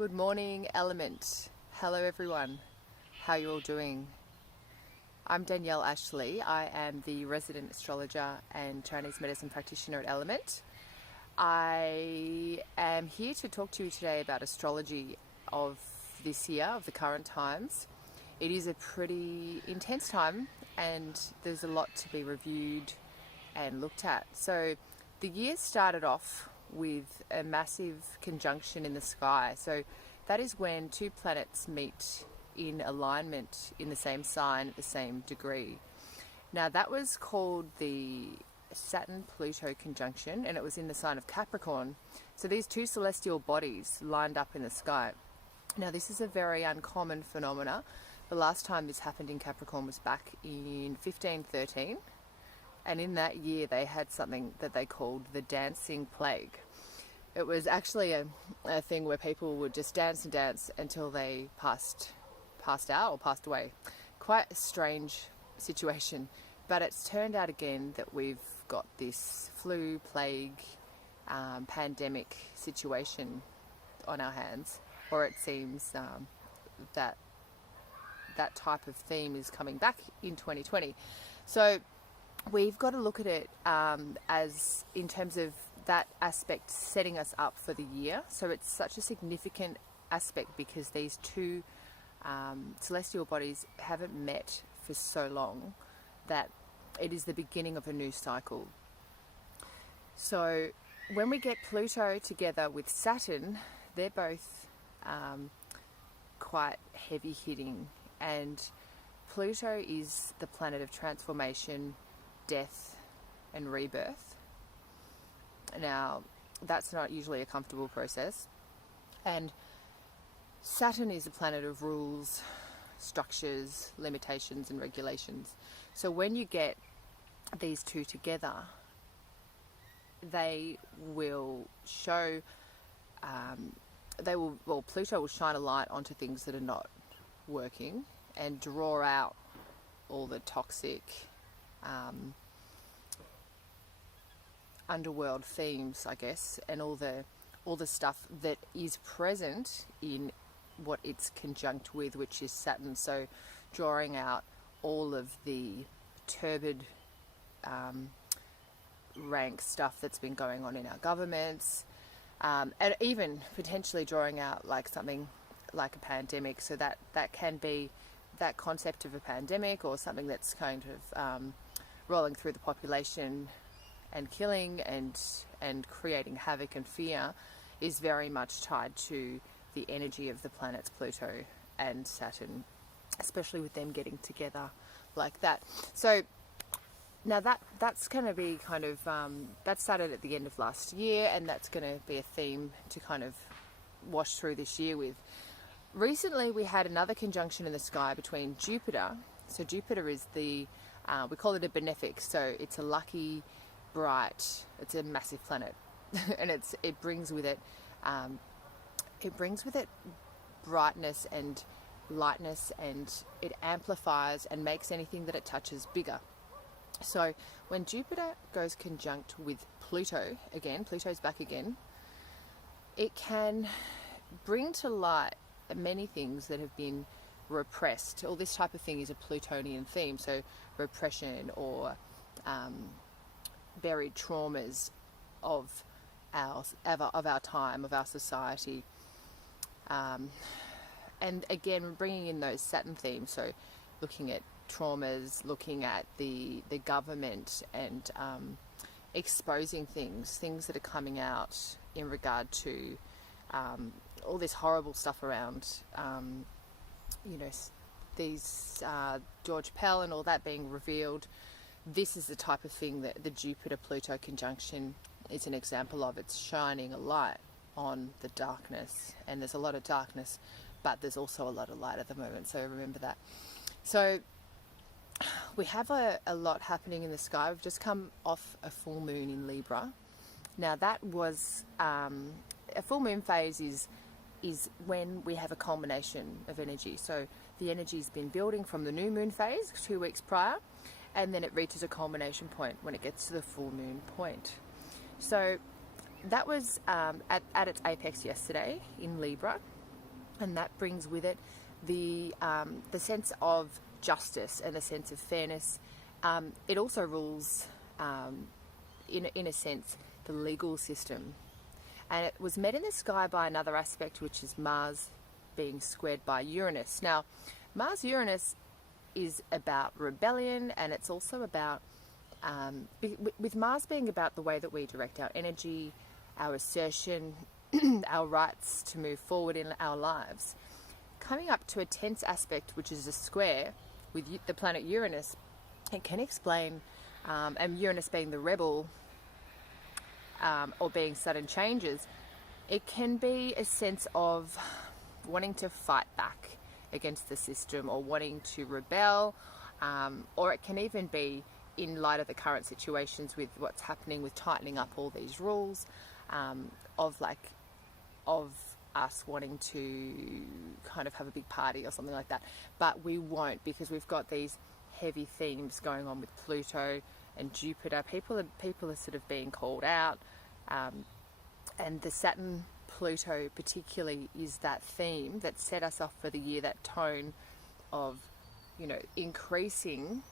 Good morning, element. Hello everyone. How are you all doing? I'm Danielle Ashley. I am the resident astrologer and Chinese medicine practitioner at Element. I am here to talk to you today about astrology of this year, of the current times. It is a pretty intense time and there's a lot to be reviewed and looked at. So the year started off with a massive conjunction in the sky. So that is when two planets meet in alignment in the same sign at the same degree. Now that was called the Saturn-Pluto conjunction, and it was in the sign of Capricorn. So these two celestial bodies lined up in the sky. Now this is a very uncommon phenomena. The last time this happened in Capricorn was back in 1513. And in that year they had something that they called the dancing plague. It was actually a thing where people would just dance and dance until they passed out or passed away. Quite a strange situation, but it's turned out again that we've got this flu, plague, pandemic situation on our hands, or it seems that type of theme is coming back in 2020. So we've got to look at it as in terms of that aspect setting us up for the year. So it's such a significant aspect because these two celestial bodies haven't met for so long that it is the beginning of a new cycle. So when we get Pluto together with Saturn, they're both quite heavy hitting, and Pluto is the planet of transformation, death and rebirth. Now that's not usually a comfortable process, and Saturn is a planet of rules, structures, limitations and regulations. So when you get these two together, they will show Pluto will shine a light onto things that are not working and draw out all the toxic underworld themes, I guess, and all the stuff that is present in what it's conjunct with, which is Saturn. So drawing out all of the turbid rank stuff that's been going on in our governments, and even potentially drawing out like something like a pandemic. So that can be that concept of a pandemic or something that's kind of rolling through the population and killing and creating havoc and fear is very much tied to the energy of the planets Pluto and Saturn, especially with them getting together like that. So now that's going to be kind of that started at the end of last year, and that's going to be a theme to kind of wash through this year with. Recently we had another conjunction in the sky between Jupiter. So Jupiter is the we call it a benefic, so it's a lucky, bright, it's a massive planet and it brings with it brightness and lightness, and it amplifies and makes anything that it touches bigger. So when Jupiter goes conjunct with Pluto again, Pluto's back again, it can bring to light many things that have been repressed. All this type of thing is a Plutonian theme, so repression or buried traumas of our time, of our society, and again we're bringing in those Saturn themes, so looking at traumas, looking at the government, and exposing things that are coming out in regard to all this horrible stuff around these George Pell and all that being revealed. This is the type of thing that the Jupiter-Pluto conjunction is an example of. It's shining a light on the darkness, and there's a lot of darkness, but there's also a lot of light at the moment, so remember that. So we have a lot happening in the sky. We've just come off a full moon in Libra. Now that was a full moon phase is when we have a culmination of energy. So the energy's been building from the new moon phase 2 weeks prior, and then it reaches a culmination point when it gets to the full moon point. So that was at its apex yesterday in Libra, and that brings with it the sense of justice and the sense of fairness. It also rules, in a sense, the legal system. And it was met in the sky by another aspect, which is Mars being squared by Uranus. Now, Mars-Uranus is about rebellion, and it's also about, with Mars being about the way that we direct our energy, our assertion, our rights to move forward in our lives. Coming up to a tense aspect, which is a square with the planet Uranus, it can explain, and Uranus being the rebel, or being sudden changes, it can be a sense of wanting to fight back against the system or wanting to rebel, or it can even be in light of the current situations with what's happening with tightening up all these rules, of us wanting to kind of have a big party or something like that. But we won't, because we've got these heavy themes going on with Pluto and Jupiter. People are sort of being called out, and the Saturn Pluto particularly is that theme that set us off for the year, that tone of, increasing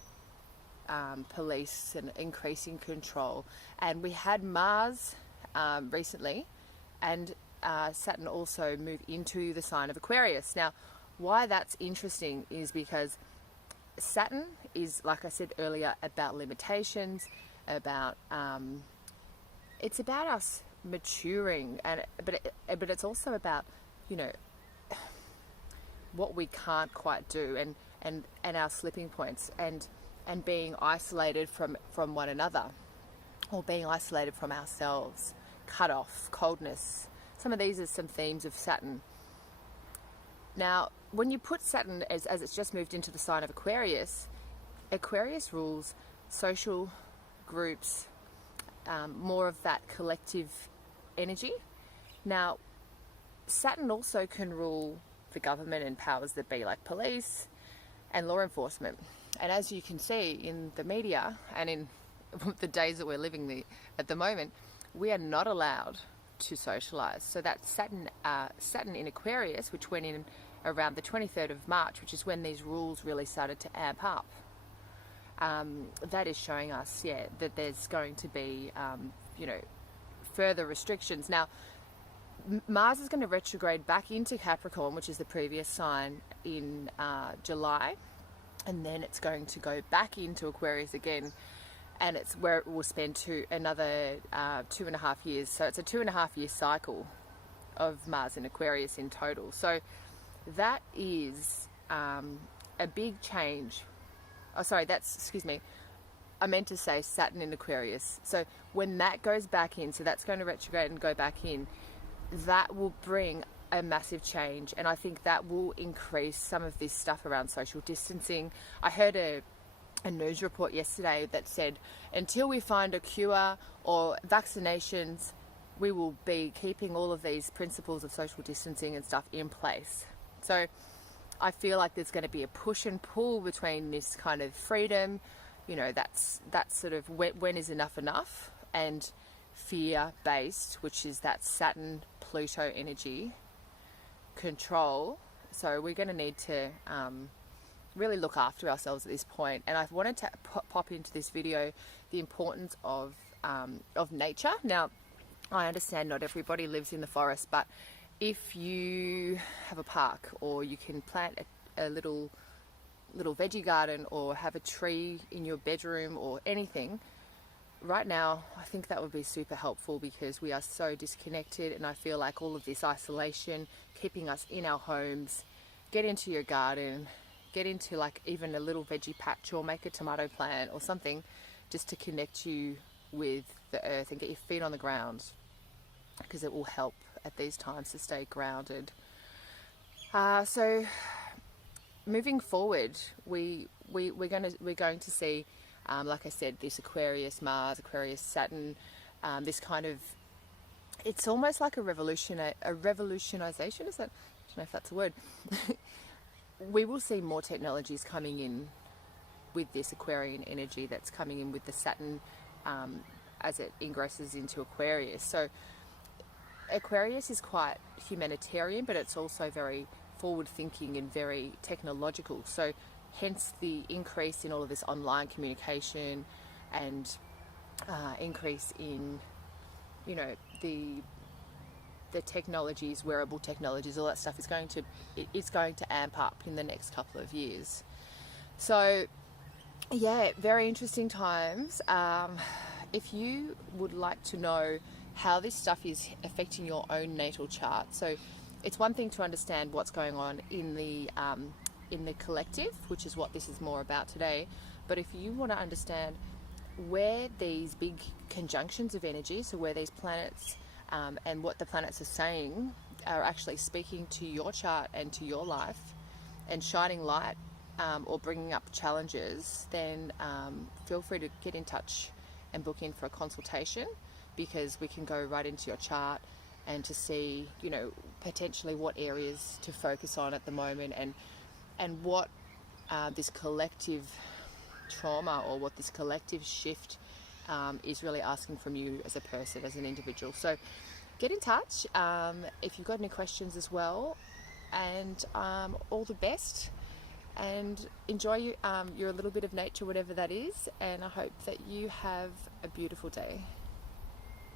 police and increasing control. And we had Mars recently, and Saturn also moved into the sign of Aquarius. Now, why that's interesting is because Saturn is, like I said earlier, about limitations, about it's about us maturing, but it's also about what we can't quite do, and our slipping points, and being isolated from one another, or being isolated from ourselves, cut off, coldness. Some of these are some themes of Saturn. Now, when you put Saturn, as it's just moved into the sign of Aquarius, Aquarius rules social groups, more of that collective energy. Now, Saturn also can rule the government and powers that be, like police and law enforcement. And as you can see in the media and in the days that we're living at the moment, we are not allowed to socialize. So that Saturn in Aquarius, which went in around the 23rd of March, which is when these rules really started to amp up, that is showing us, that there's going to be, further restrictions. Now, Mars is going to retrograde back into Capricorn, which is the previous sign, in July, and then it's going to go back into Aquarius again, and it's where it will spend another 2.5 years. So it's a 2.5 year cycle of Mars in Aquarius in total. So that is a big change. I meant to say Saturn in Aquarius. So when that goes back in, so that's going to retrograde and go back in, that will bring a massive change, and I think that will increase some of this stuff around social distancing. I heard a news report yesterday that said until we find a cure or vaccinations, we will be keeping all of these principles of social distancing and stuff in place. So I feel like there's going to be a push and pull between this kind of freedom, that's sort of when is enough, and fear-based, which is that Saturn Pluto energy control. So we're going to need to really look after ourselves at this point. And I've wanted to pop into this video the importance of nature. Now, I understand not everybody lives in the forest, but if you have a park, or you can plant a little veggie garden, or have a tree in your bedroom, or anything, right now I think that would be super helpful, because we are so disconnected, and I feel like all of this isolation keeping us in our homes. Get into your garden, get into like even a little veggie patch, or make a tomato plant or something, just to connect you with the earth and get your feet on the ground, because it will help at these times to stay grounded. So moving forward, we're going to see, like I said, this Aquarius Mars, Aquarius Saturn, this kind of, it's almost like a revolutionization. Is that? I don't know if that's a word. We will see more technologies coming in with this Aquarian energy that's coming in with the Saturn as it ingresses into Aquarius. So Aquarius is quite humanitarian, but it's also very forward thinking and very technological. So hence the increase in all of this online communication and increase in, you know, the technologies, wearable technologies, all that stuff is going to amp up in the next couple of years. So yeah, very interesting times. If you would like to know how this stuff is affecting your own natal chart, so it's one thing to understand what's going on in the collective, which is what this is more about today. But if you want to understand where these big conjunctions of energy, so where these planets and what the planets are saying are actually speaking to your chart and to your life and shining light or bringing up challenges, then feel free to get in touch and book in for a consultation, because we can go right into your chart and to see, you know, potentially what areas to focus on at the moment, and what this collective trauma or what this collective shift is really asking from you as a person, as an individual. So get in touch if you've got any questions as well, and all the best, and enjoy your little bit of nature, whatever that is, and I hope that you have a beautiful day.